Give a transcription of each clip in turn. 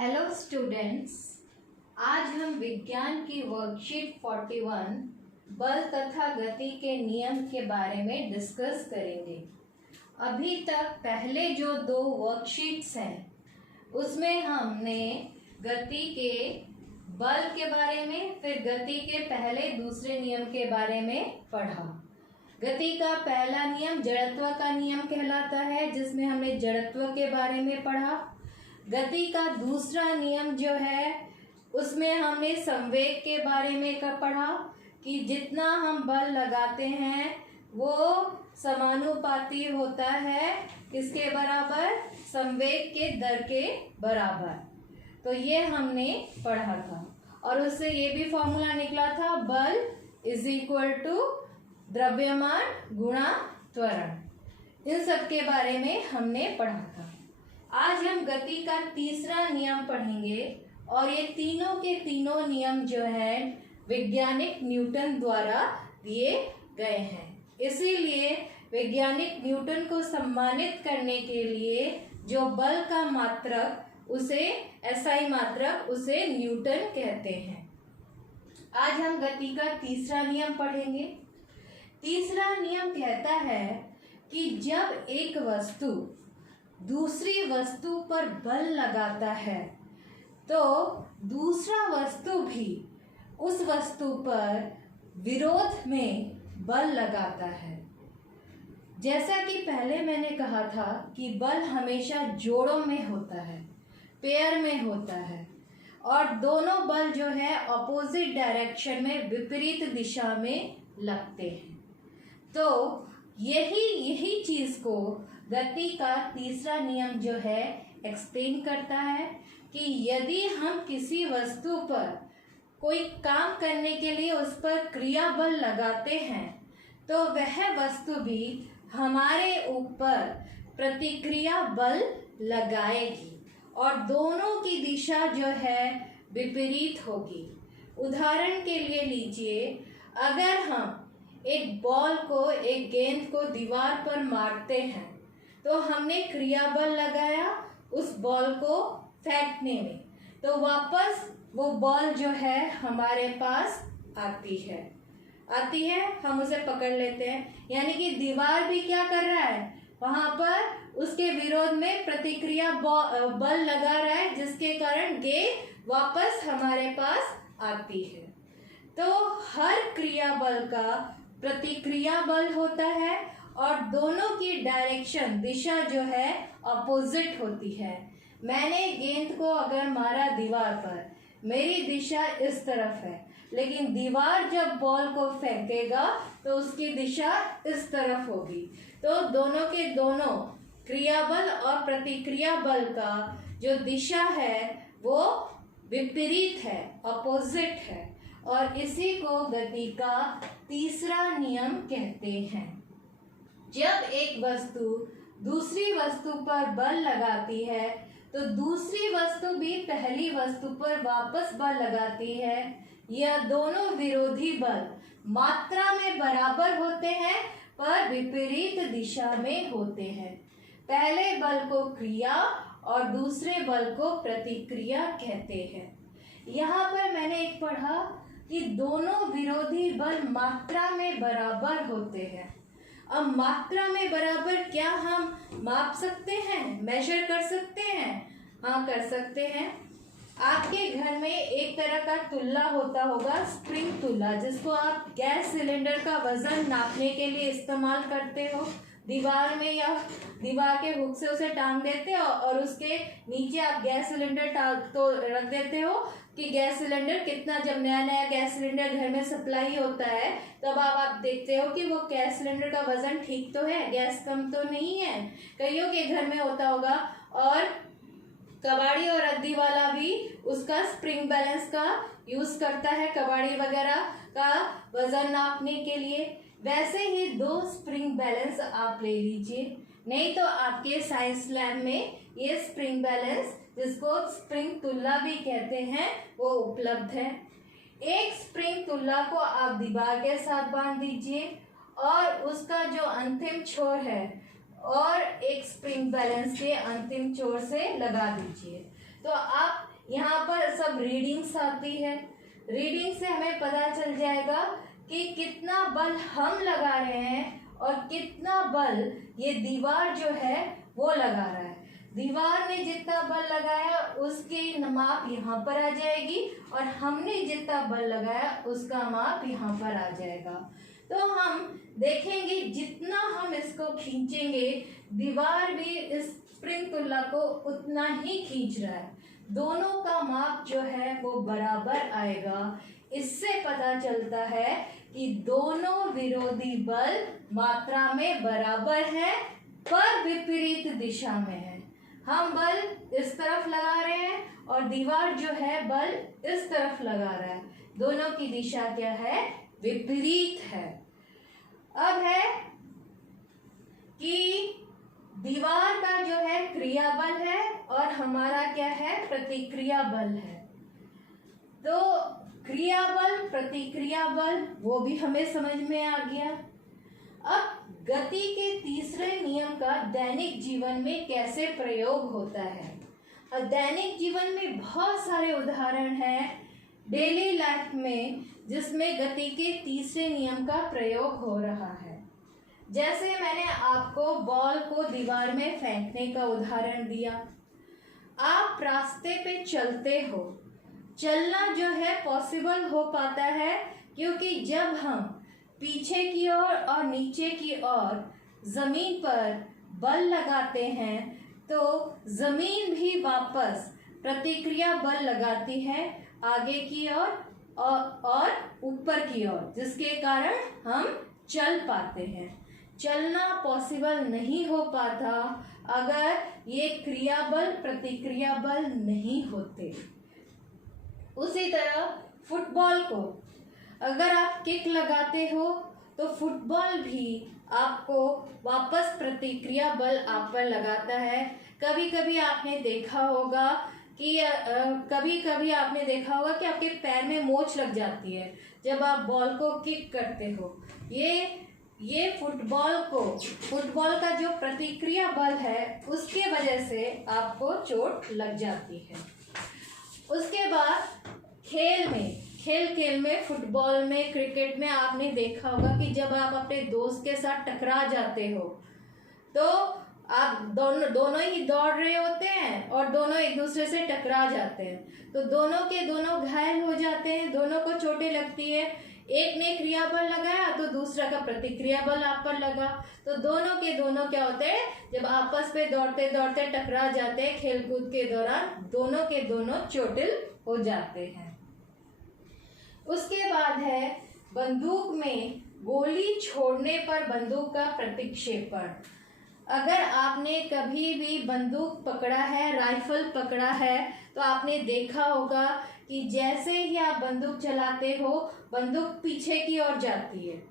Hello students, आज हम विज्ञान की वर्कशीट 41 बल तथा गति के नियम के बारे में डिस्कस करेंगे। अभी तक पहले जो दो वर्कशीट्स हैं उसमें हमने गति के बल के बारे में, फिर गति के पहले दूसरे नियम के बारे में पढ़ा। गति का पहला नियम जड़त्व का नियम कहलाता है, जिसमें हमने जड़त्व के बारे में पढ़ा। गति का दूसरा नियम जो है उसमें हमने संवेग के बारे में पढ़ा कि जितना हम बल लगाते हैं वो समानुपाती होता है किसके बराबर, संवेग के दर के बराबर। तो ये हमने पढ़ा था और उससे ये भी फॉर्मूला निकला था, बल इज इक्वल टू द्रव्यमान गुणा त्वरण। इन सब के बारे में हमने पढ़ा था। आज हम गति का तीसरा नियम पढ़ेंगे और ये तीनों के तीनों नियम जो है वैज्ञानिक न्यूटन द्वारा दिए गए हैं। इसीलिए वैज्ञानिक न्यूटन को सम्मानित करने के लिए जो बल का मात्रक उसे एसआई मात्रक उसे न्यूटन कहते हैं। आज हम गति का तीसरा नियम पढ़ेंगे। तीसरा नियम कहता है कि जब एक वस्तु दूसरी वस्तु पर बल लगाता है तो दूसरा वस्तु भी उस वस्तु पर विरोध में बल लगाता है। जैसा कि पहले मैंने कहा था कि बल हमेशा जोड़ों में होता है, पेयर में होता है और दोनों बल जो है ऑपोजिट डायरेक्शन में, विपरीत दिशा में लगते हैं। तो यही चीज को गति का तीसरा नियम जो है एक्सप्लेन करता है कि यदि हम किसी वस्तु पर कोई काम करने के लिए उस पर क्रिया बल लगाते हैं तो वह वस्तु भी हमारे ऊपर प्रतिक्रिया बल लगाएगी और दोनों की दिशा जो है विपरीत होगी। उदाहरण के लिए लीजिए, अगर हम एक बॉल को, एक गेंद को दीवार पर मारते हैं तो हमने क्रिया बल लगाया उस बॉल को फेंकने में, तो वापस वो बॉल जो है हमारे पास आती है, हम उसे पकड़ लेते हैं। यानी कि दीवार भी क्या कर रहा है, वहां पर उसके विरोध में प्रतिक्रिया बल लगा रहा है, जिसके कारण गेंद वापस हमारे पास आती है। तो हर क्रिया बल का प्रतिक्रिया बल होता है और दोनों की डायरेक्शन, दिशा जो है अपोजिट होती है। मैंने गेंद को अगर मारा दीवार पर, मेरी दिशा इस तरफ है, लेकिन दीवार जब बॉल को फेंकेगा तो उसकी दिशा इस तरफ होगी। तो दोनों के दोनों क्रिया बल और प्रतिक्रिया बल का जो दिशा है वो विपरीत है, अपोजिट है और इसी को गति का तीसरा नियम कहते हैं। जब एक वस्तु दूसरी वस्तु पर बल लगाती है तो दूसरी वस्तु भी पहली वस्तु पर वापस बल लगाती है। यह दोनों विरोधी बल मात्रा में बराबर होते हैं पर विपरीत दिशा में होते हैं। पहले बल को क्रिया और दूसरे बल को प्रतिक्रिया कहते हैं। यहाँ पर मैंने एक पढ़ा कि दोनों विरोधी बल मात्रा में बराबर होते हैं। अब मात्रा में बराबर क्या हम माप सकते हैं, मेजर कर सकते हैं? हाँ, कर सकते हैं। आपके घर में एक तरह का तुल्ला होता होगा, स्प्रिंग तुल्ला, जिसको आप गैस सिलेंडर का वजन नापने के लिए इस्तेमाल करते हो। दीवार में या दीवार के हुक से उसे टांग देते हो और उसके नीचे आप गैस सिलेंडर तो रख देते हो कि गैस सिलेंडर कितना, जब नया नया गैस सिलेंडर घर में सप्लाई होता है तब आप देखते हो कि वो गैस सिलेंडर का वजन ठीक तो है, गैस कम तो नहीं है। कईयों के घर में होता होगा। और कबाड़ी और रद्दी वाला भी उसका स्प्रिंग बैलेंस का यूज करता है कबाड़ी वगैरह का वजन नापने के लिए। वैसे ही दो स्प्रिंग बैलेंस आप ले लीजिए, नहीं तो आपके साइंस लैब में ये स्प्रिंग बैलेंस, जिसको स्प्रिंग तुल्ला भी कहते हैं, वो उपलब्ध है। एक स्प्रिंग तुल्ला को आप दीवार के साथ बांध दीजिए और उसका जो अंतिम छोर है और एक स्प्रिंग बैलेंस के अंतिम छोर से लगा दीजिए। तो आप यहाँ पर सब रीडिंग्स आती है। रीडिंग से हमें पता चल जाएगा कि कितना बल हम लगा रहे हैं और कितना बल ये दीवार जो है वो लगा रहा है। दीवार ने जितना बल लगाया उसकी माप यहाँ पर आ जाएगी और हमने जितना बल लगाया उसका माप यहाँ पर आ जाएगा। तो हम देखेंगे जितना हम इसको खींचेंगे दीवार भी इस स्प्रिंग तुल्ला को उतना ही खींच रहा है। दोनों का माप जो है वो बराबर आएगा। इससे पता चलता है कि दोनों विरोधी बल मात्रा में बराबर है पर विपरीत दिशा में है। हम बल इस तरफ लगा रहे हैं और दीवार जो है बल इस तरफ लगा रहा है। दोनों की दिशा क्या है? विपरीत है। अब है कि दीवार का जो है क्रिया बल है और हमारा क्या है? प्रतिक्रिया बल है। तो क्रिया बल प्रतिक्रिया बल वो भी हमें समझ में आ गया। अब गति के तीसरे नियम का दैनिक जीवन में कैसे प्रयोग होता है? और दैनिक जीवन में बहुत सारे उदाहरण हैं डेली लाइफ में जिसमें गति के तीसरे नियम का प्रयोग हो रहा है। जैसे मैंने आपको बॉल को दीवार में फेंकने का उदाहरण दिया। आप रास्ते पे चलते हो, चलना जो है पॉसिबल हो पाता है क्योंकि जब हम पीछे की ओर और नीचे की ओर जमीन पर बल लगाते हैं तो जमीन भी वापस प्रतिक्रिया बल लगाती है आगे की ओर और ऊपर की ओर, जिसके कारण हम चल पाते हैं। चलना पॉसिबल नहीं हो पाता अगर ये क्रिया बल प्रतिक्रिया बल नहीं होते। उसी तरह फुटबॉल को अगर आप किक लगाते हो तो फुटबॉल भी आपको वापस प्रतिक्रिया बल आप पर लगाता है। कभी कभी आपने देखा होगा कि आपके पैर में मोच लग जाती है जब आप बॉल को किक करते हो। ये फुटबॉल का जो प्रतिक्रिया बल है उसके वजह से आपको चोट लग जाती है। उसके बाद खेल में फुटबॉल में क्रिकेट में आपने देखा होगा कि जब आप अपने दोस्त के साथ टकरा जाते हो तो आप दोनों ही दौड़ रहे होते हैं और दोनों एक दूसरे से टकरा जाते हैं तो दोनों के दोनों घायल हो जाते हैं, दोनों को चोटें लगती है। एक ने क्रिया बल लगाया तो दूसरा का प्रतिक्रिया बल आप पर लगा तो दोनों के दोनों क्या होते हैं? जब आपस में दौड़ते दौड़ते टकरा जाते हैं खेलकूद के दौरान दोनों के दोनों चोटिल हो जाते हैं। उसके बाद है बंदूक में गोली छोड़ने पर बंदूक का प्रतिक्षेपण। अगर आपने कभी भी बंदूक पकड़ा है, राइफल पकड़ा है तो आपने देखा होगा कि जैसे ही आप बंदूक चलाते हो बंदूक पीछे की ओर जाती है।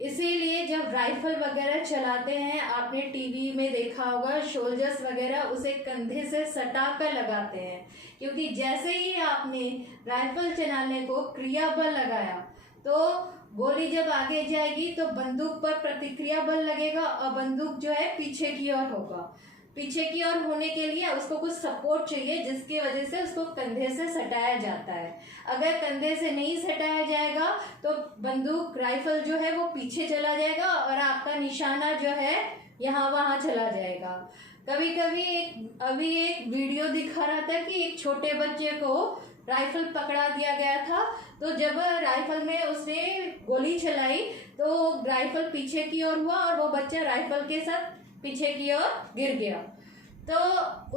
इसीलिए जब राइफल वगैरह चलाते हैं आपने टीवी में देखा होगा सोल्जर्स वगैरह उसे कंधे से सटा कर लगाते हैं क्योंकि जैसे ही आपने राइफल चलाने को क्रिया बल लगाया तो गोली जब आगे जाएगी तो बंदूक पर प्रतिक्रिया बल लगेगा और बंदूक जो है पीछे की ओर होगा। पीछे की ओर होने के लिए उसको कुछ सपोर्ट चाहिए जिसकी वजह से उसको कंधे से सटाया जाता है। अगर कंधे से नहीं सटाया जाएगा तो बंदूक राइफल जो है वो पीछे चला जाएगा और आपका निशाना जो है यहाँ वहाँ चला जाएगा। कभी कभी अभी एक वीडियो दिखा रहा था कि एक छोटे बच्चे को राइफल पकड़ा दिया गया था तो जब राइफल में उसने गोली चलाई तो राइफल पीछे की ओर हुआ और वो बच्चा राइफल के साथ पीछे की ओर गिर गया। तो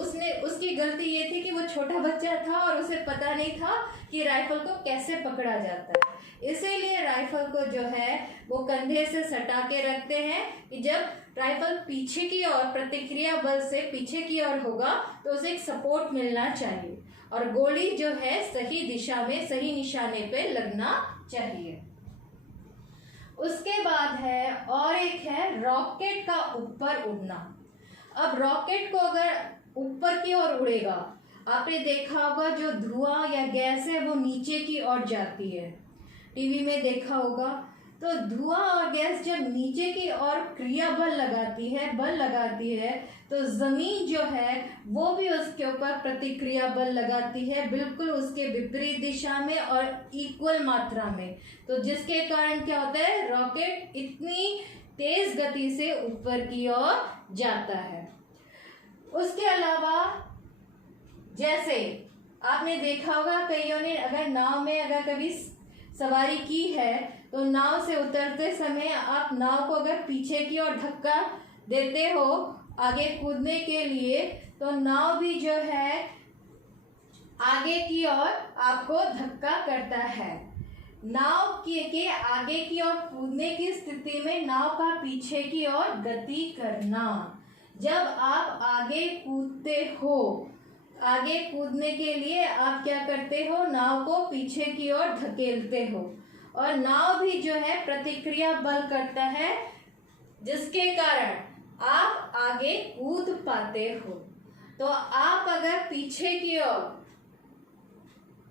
उसकी गलती ये थी कि वो छोटा बच्चा था और उसे पता नहीं था कि राइफल को कैसे पकड़ा जाता है। इसीलिए राइफल को जो है वो कंधे से सटा के रखते हैं कि जब राइफल पीछे की ओर प्रतिक्रिया बल से पीछे की ओर होगा तो उसे एक सपोर्ट मिलना चाहिए और गोली जो है सही दिशा में सही निशाने पे लगना चाहिए। उसके बाद है और एक है रॉकेट का ऊपर उड़ना। अब रॉकेट को अगर ऊपर की ओर उड़ेगा आपने देखा होगा जो धुआं या गैस है वो नीचे की ओर जाती है, टीवी में देखा होगा। तो धुआं और गैस जब नीचे की ओर क्रिया बल लगाती है तो जमीन जो है वो भी उसके ऊपर प्रतिक्रिया बल लगाती है, बिल्कुल उसके विपरीत दिशा में और इक्वल मात्रा में। तो जिसके कारण क्या होता है, रॉकेट इतनी तेज गति से ऊपर की ओर जाता है। उसके अलावा जैसे आपने देखा होगा, कईयों ने अगर नाव में अगर कभी सवारी की है तो नाव से उतरते समय आप नाव को अगर पीछे की ओर धक्का देते हो आगे कूदने के लिए, तो नाव भी जो है आगे की ओर आपको धक्का करता है। नाव के आगे की ओर कूदने की स्थिति में नाव का पीछे की ओर गति करना। जब आप आगे कूदते हो, आगे कूदने के लिए आप क्या करते हो, नाव को पीछे की ओर धकेलते हो और नाव भी जो है प्रतिक्रिया बल करता है, जिसके कारण आप आगे कूद पाते हो। तो आप अगर पीछे की ओर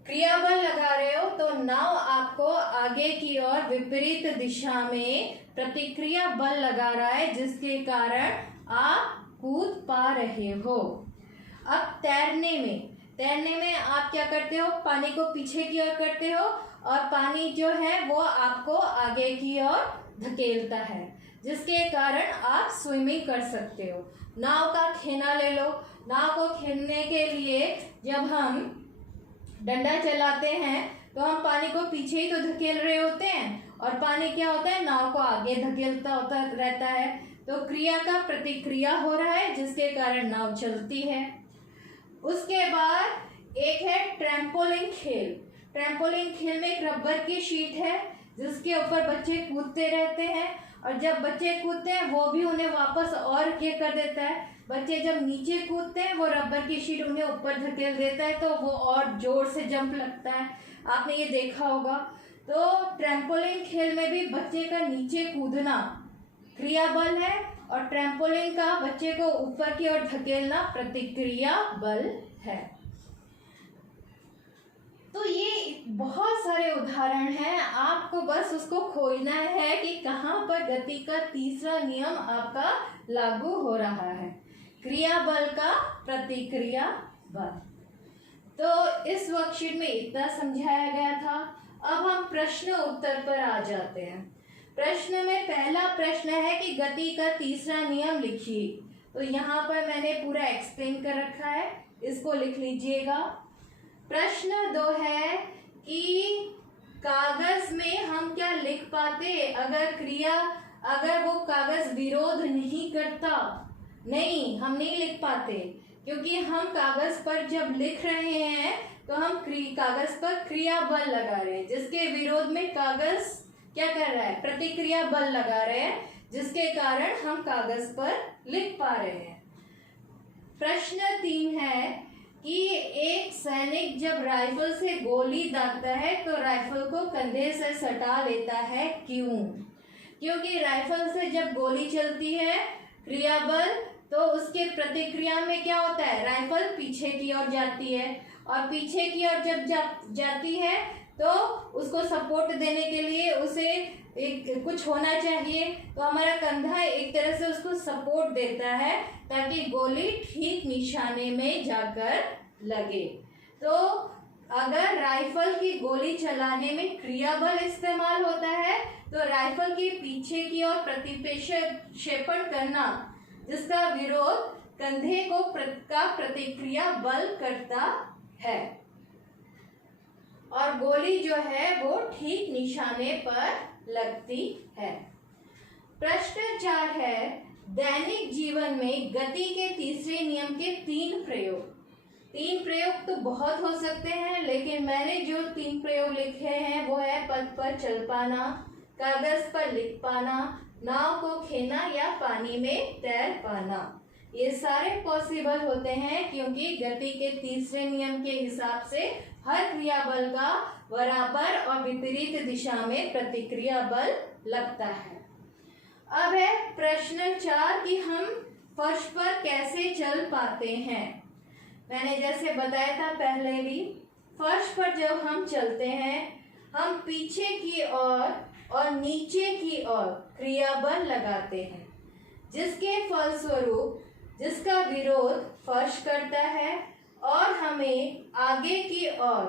क्रिया बल लगा रहे हो तो नाव आपको आगे की ओर विपरीत दिशा में प्रतिक्रिया बल लगा रहा है, जिसके कारण आप कूद पा रहे हो। अब तैरने में आप क्या करते हो, पानी को पीछे की ओर करते हो और पानी जो है वो आपको आगे की ओर धकेलता है, जिसके कारण आप स्विमिंग कर सकते हो। नाव का खेना ले लो। नाव को खेलने के लिए जब हम डंडा चलाते हैं तो हम पानी को पीछे ही तो धकेल रहे होते हैं और पानी क्या होता है, नाव को आगे धकेलता होता रहता है। तो क्रिया का प्रतिक्रिया हो रहा है, जिसके कारण नाव चलती है। उसके बाद एक है ट्रैम्पोलिन खेल। ट्रैम्पोलिन खेल में एक रबर की शीट है जिसके ऊपर बच्चे कूदते रहते हैं और जब बच्चे कूदते हैं वो भी उन्हें वापस और क्या कर देता है, बच्चे जब नीचे कूदते हैं वो रबर की शीट उन्हें ऊपर धकेल देता है, तो वो और जोर से जंप लगता है। आपने ये देखा होगा। तो ट्रैम्पोलिन खेल में भी बच्चे का नीचे कूदना क्रिया बल है और ट्रैम्पोलिन का बच्चे को ऊपर की ओर धकेलना प्रतिक्रिया बल है। तो ये बहुत सारे उदाहरण हैं, आपको बस उसको खोजना है कि कहाँ पर गति का तीसरा नियम आपका लागू हो रहा है, क्रिया बल का प्रतिक्रिया बल। तो इस वर्कशीट में इतना समझाया गया था। अब हम प्रश्न उत्तर पर आ जाते हैं। प्रश्न में पहला प्रश्न है कि गति का तीसरा नियम लिखिए। तो यहाँ पर मैंने पूरा एक्सप्लेन कर रखा है, इसको लिख लीजिएगा। प्रश्न 2 है कि कागज में हम क्या लिख पाते अगर वो कागज विरोध नहीं करता। नहीं, हम नहीं लिख पाते, क्योंकि हम कागज पर जब लिख रहे हैं तो हम कागज पर क्रिया बल लगा रहे हैं, जिसके विरोध में कागज क्या कर रहा है, प्रतिक्रिया बल लगा रहे हैं, जिसके कारण हम कागज पर लिख पा रहे हैं। प्रश्न 3 है कि एक सैनिक जब राइफल से गोली दागता है तो राइफल को कंधे से सटा लेता है, क्यों? क्योंकि राइफल से जब गोली चलती है क्रिया बल, तो उसके प्रतिक्रिया में क्या होता है, राइफल पीछे की ओर जाती है और पीछे की ओर जब जाती है तो उसको सपोर्ट देने के लिए उसे एक कुछ होना चाहिए। तो हमारा कंधा एक तरह से उसको सपोर्ट देता है ताकि गोली ठीक निशाने में जाकर लगे। तो अगर राइफल की गोली चलाने में क्रिया बल इस्तेमाल होता है तो राइफल के पीछे की ओर प्रतिक्षेपण करना, जिसका विरोध कंधे को का प्रतिक्रिया बल करता है और गोली जो है वो ठीक निशाने पर लगती है। प्रश्न 4 है दैनिक जीवन में गति के तीसरे नियम के 3 प्रयोग। 3 प्रयोग तो बहुत हो सकते हैं, लेकिन मैंने जो 3 प्रयोग लिखे हैं वो है पथ पर चल पाना, कागज पर लिख पाना, नाव को खेना या पानी में तैर पाना। ये सारे पॉसिबल होते हैं क्योंकि गति के तीसरे नियम के हिसाब से हर क्रिया बल का बराबर और विपरीत दिशा में प्रतिक्रिया बल लगता है। अब है प्रश्न 4 कि हम फर्श पर कैसे चल पाते हैं। मैंने जैसे बताया था पहले भी, फर्श पर जब हम चलते हैं हम पीछे की ओर और नीचे की ओर क्रियाबल लगाते हैं, जिसके फलस्वरूप जिसका विरोध फर्श करता है और हमें आगे की ओर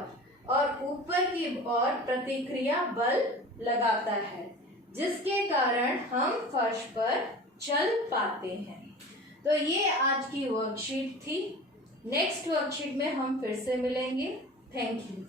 और ऊपर की ओर प्रतिक्रिया बल लगाता है, जिसके कारण हम फर्श पर चल पाते हैं। तो ये आज की वर्कशीट थी। नेक्स्ट वर्कशीट में हम फिर से मिलेंगे। Thank you.